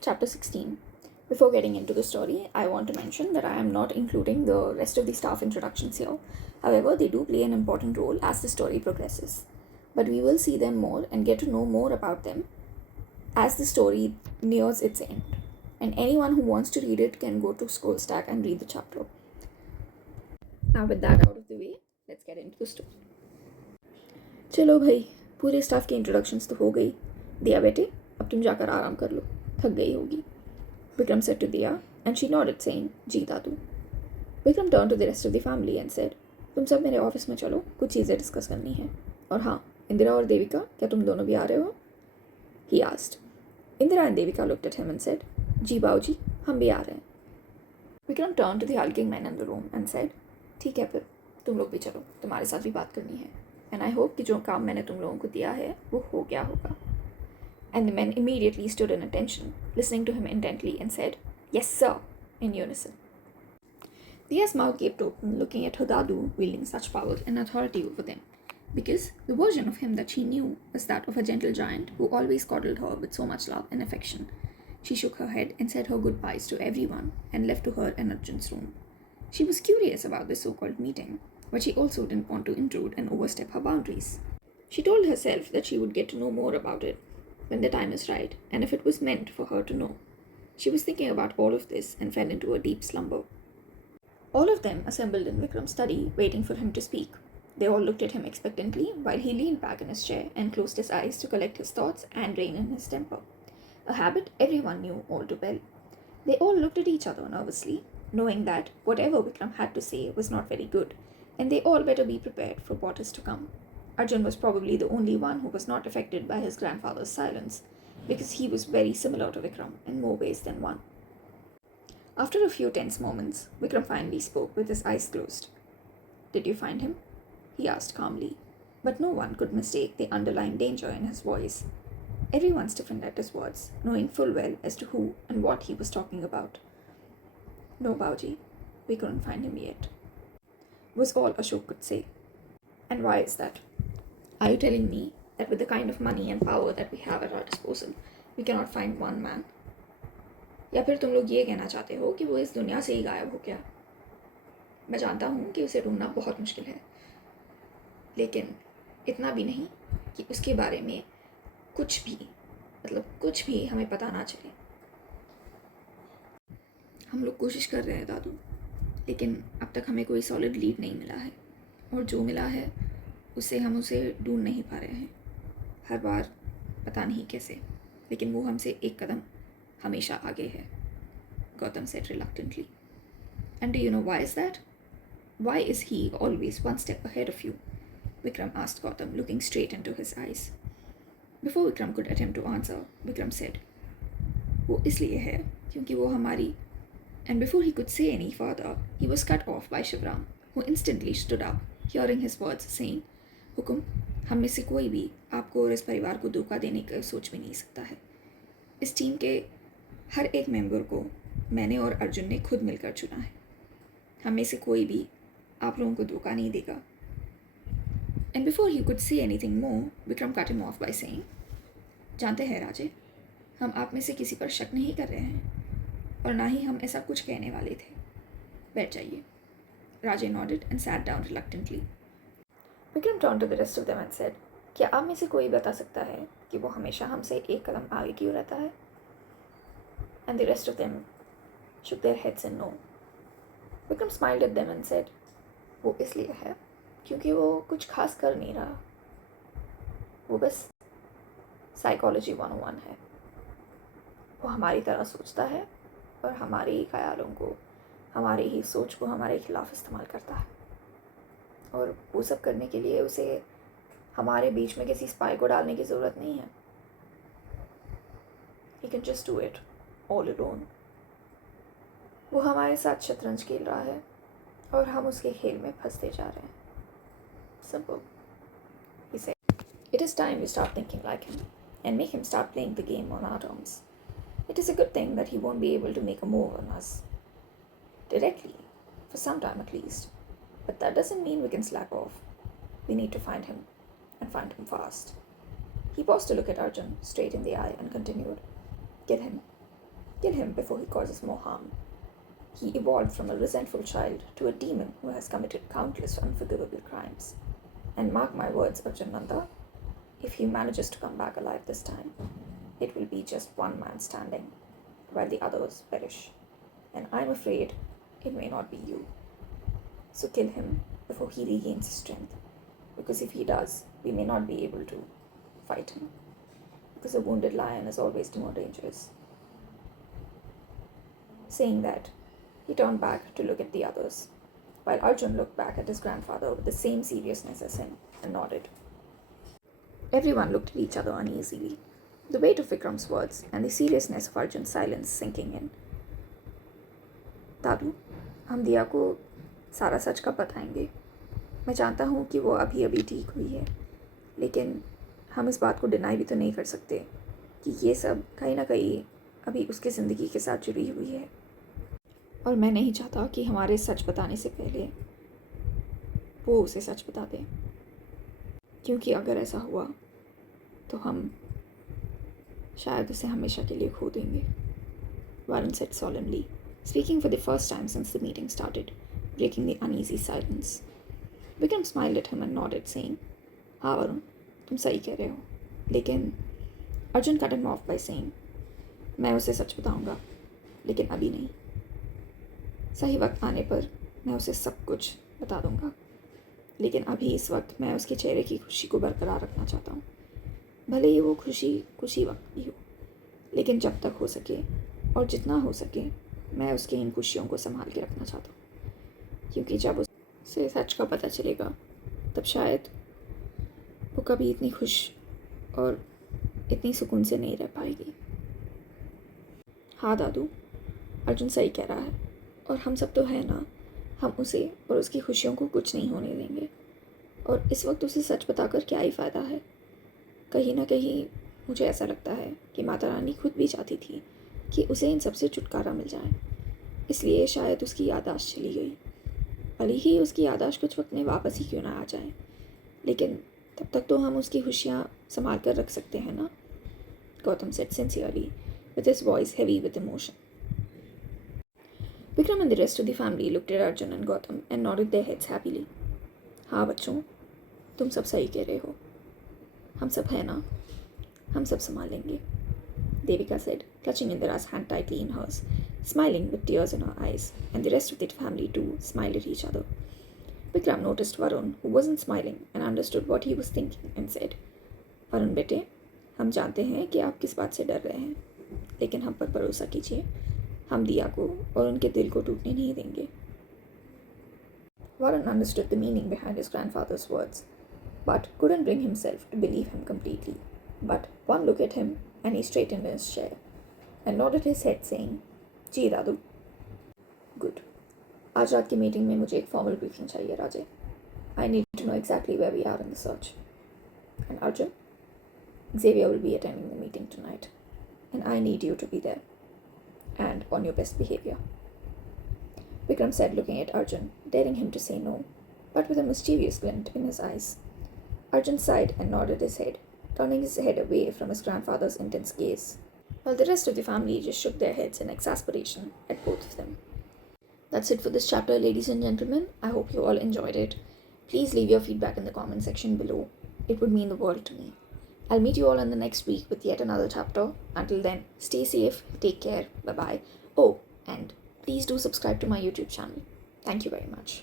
Chapter 16. Before getting into the story, I want to mention that I am not including the rest of the staff introductions here. However, they do play an important role as the story progresses. But we will see them more and get to know more about them as the story nears its end. And anyone who wants to read it can go to Scrollstack and read the chapter. Now, with that out of the way, let's get into the story. चलो भाई, पूरे staff की introductions तो हो गई. दिया बेटे, अब तुम जाकर आराम कर लो. थक गई होगी. Vikram said to Diya, and she nodded, saying, "ji Dadu." Vikram turned to the rest of the family and said, तुम सब मेरे ऑफिस में चलो, कुछ चीज़ें डिस्कस करनी है. और हाँ, इंदिरा और देविका, क्या तुम दोनों भी आ रहे हो? He asked. Indira and Devika looked at him and said, जी बाऊजी, हम भी आ रहे हैं. Vikram turned to the hulking men in the room and said, ठीक है फिर, तुम लोग भी चलो, तुम्हारे साथ भी बात करनी है. And I hope कि जो काम मैंने तुम लोगों को दिया है, वो हो गया होगा. And the men immediately stood in attention, listening to him intently, and said, "Yes, sir," in unison. Diya's mouth gaped open, looking at her Dadu wielding such power and authority over them, because the version of him that she knew was that of a gentle giant who always coddled her with so much love and affection. She shook her head and said her goodbyes to everyone and left to her and Arjun's room. She was curious about this so-called meeting, but she also didn't want to intrude and overstep her boundaries. She told herself that she would get to know more about it when the time is right, and if it was meant for her to know. She was thinking about all of this and fell into a deep slumber. All of them assembled in Vikram's study, waiting for him to speak. They all looked at him expectantly while he leaned back in his chair and closed his eyes to collect his thoughts and rein in his temper, a habit everyone knew all too well. They all looked at each other nervously, knowing that whatever Vikram had to say was not very good, and they all better be prepared for what is to come. Arjun was probably the only one who was not affected by his grandfather's silence, because he was very similar to Vikram in more ways than one. After a few tense moments, Vikram finally spoke with his eyes closed. "Did you find him?" he asked calmly, but no one could mistake the underlying danger in his voice. Everyone stiffened at his words, knowing full well as to who and what he was talking about. "No, Bauji, we couldn't find him yet," was all Ashok could say. "And why is that? Are you telling me that with the kind of money and power that we have at our disposal, we cannot find one man? या फिर तुम लोग ये कहना चाहते हो कि वो इस दुनिया से ही गायब हो गया? मैं जानता हूँ कि उसे ढूंढना बहुत मुश्किल है, लेकिन इतना भी नहीं कि उसके बारे में कुछ भी हमें पता ना चले. हम लोग कोशिश कर रहे हैं दादू, लेकिन अब तक हमें कोई सॉलिड लीड नहीं मिला है, और जो मिला है उससे हम उसे ढूंढ नहीं पा रहे हैं. हर बार पता नहीं कैसे, लेकिन वो हमसे एक कदम हमेशा आगे है," Gautam said reluctantly. "And do you know why is that? Why is he always one step ahead of you?" Vikram asked Gautam, looking straight into his eyes. Before Vikram could attempt to answer, Vikram said, "वो इसलिए है क्योंकि वो हमारी..." And before he could say any further, he was cut off by Shivram, who instantly stood up, hearing his words, saying, "हुकुम, हम में से कोई भी आपको और इस परिवार को धोखा देने का सोच भी नहीं सकता है. इस टीम के हर एक मेंबर को मैंने और अर्जुन ने खुद मिलकर चुना है. हम में से कोई भी आप लोगों को धोखा नहीं देगा." And before he could say anything more, Vikram cut him off by saying, "जानते हैं राजे, हम आप में से किसी पर शक नहीं कर रहे हैं, और ना ही हम ऐसा कुछ कहने वाले थे. बैठ जाइए." Rajay nodded and sat down reluctantly. Vikram turned to the rest of them and said, क्या आप में से कोई बता सकता है कि वो हमेशा हमसे एक कदम आगे क्यों रहता है? And the rest of them shook their heads in no. Vikram smiled at them and said, वो इसलिए है क्योंकि वो कुछ खास कर नहीं रहा. वो बस साइकोलॉजी 101 है. वो हमारी तरह सोचता है और हमारे ही ख्यालों को, हमारी ही सोच को हमारे खिलाफ इस्तेमाल करता है. और वो सब करने के लिए उसे हमारे बीच में किसी स्पाई को डालने की ज़रूरत नहीं है. He can just do it all alone. वो हमारे साथ शतरंज खेल रहा है और हम उसके खेल में फंसते जा रहे हैं. Simple, he said. It is time we start thinking like him and make him start playing the game on our terms. It is a good thing that he won't be able to make a move on us directly, for some time at least. But that doesn't mean we can slack off. We need to find him, and find him fast. He paused to look at Arjun straight in the eye and continued, "Kill him. Kill him before he causes more harm. He evolved from a resentful child to a demon who has committed countless unforgivable crimes. And mark my words, Arjun Nanda, if he manages to come back alive this time, it will be just one man standing, while the others perish. And I'm afraid it may not be you. So kill him before he regains his strength, because if he does, we may not be able to fight him, because a wounded lion is always more dangerous. Saying that, he turned back to look at the others, while Arjun looked back at his grandfather with the same seriousness as him and nodded. Everyone looked at each other uneasily, the weight of Vikram's words and the seriousness of Arjun's silence sinking in. दादू, हम दिया को सारा सच कब बताएंगे? मैं जानता हूँ कि वो अभी अभी ठीक हुई है, लेकिन हम इस बात को डिनाई भी तो नहीं कर सकते कि ये सब कहीं ना कहीं अभी उसकी ज़िंदगी के साथ जुड़ी हुई है। और मैं नहीं चाहता कि हमारे सच बताने से पहले वो उसे सच बता दे, क्योंकि अगर ऐसा हुआ तो हम शायद उसे हमेशा के लिए खो देंगे। Varun said solemnly, speaking for the first time since the meeting started, breaking the uneasy silence. Vikram smiled at him and nodded, saying, हाँ वरुण, तुम सही कह रहे हो, लेकिन Arjun cut him off by saying, मैं उसे सच बताऊंगा, लेकिन अभी नहीं। सही वक्त आने पर मैं उसे सब कुछ बता दूंगा, लेकिन अभी इस वक्त मैं उसके चेहरे की खुशी को बरकरार रखना चाहता हूँ। भले ही वो खुशी कुछ ही वक्त की हो, लेकिन जब तक हो सके और जितना हो सके मैं उसकी इन खुशियों को संभाल के रखना चाहता हूँ, क्योंकि जब उसे सच का पता चलेगा तब शायद वो कभी इतनी खुश और इतनी सुकून से नहीं रह पाएगी। हाँ दादू, अर्जुन सही कह रहा है, और हम सब तो है ना, हम उसे और उसकी खुशियों को कुछ नहीं होने देंगे। और इस वक्त उसे सच बताकर क्या ही फ़ायदा है? कहीं ना कहीं मुझे ऐसा लगता है कि माता रानी खुद भी चाहती थी कि उसे इन सब से छुटकारा मिल जाए, इसलिए शायद उसकी याददाश्त चली गई। भले ही उसकी याददाश्त कुछ वक्त में वापस ही क्यों ना आ जाए, लेकिन तब तक तो हम उसकी खुशियाँ संभाल कर रख सकते हैं ना? Gautam said sincerely, with his voice heavy with emotion. Vikram and the rest of the family looked at Arjun and Gautam and nodded their heads happily. हाँ बच्चों, तुम सब सही कह रहे हो, हम सब है ना, हम सब संभाल लेंगे, Devika said, clutching Indira's hand tightly in hers, smiling with tears in her eyes, and the rest of the family too smiled at each other. Vikram noticed Varun, who wasn't smiling, and understood what he was thinking, and said, Varun बेटे, हम जानते हैं कि आप किस बात से डर रहे हैं, लेकिन हम पर भरोसा कीजिए, हम दिया को और उनके दिल को टूटने नहीं देंगे. Varun understood the meaning behind his grandfather's words, but couldn't bring himself to believe him completely. But one look at him, and he straightened in his chair, and nodded his head, saying, ji Dadu. Good. आज रात की meeting में मुझे एक formal briefing चाहिए राजे. I need to know exactly where we are in the search. And Arjun, Xavier will be attending the meeting tonight, and I need you to be there, and on your best behavior. Vikram said, looking at Arjun, daring him to say no, but with a mischievous glint in his eyes. Arjun sighed and nodded his head, turning his head away from his grandfather's intense gaze, while the rest of the family just shook their heads in exasperation at both of them. That's it for this chapter, ladies and gentlemen. I hope you all enjoyed it. Please leave your feedback in the comment section below. It would mean the world to me. I'll meet you all in the next week with yet another chapter. Until then, stay safe, take care, bye-bye. Oh, and please do subscribe to my YouTube channel. Thank you very much.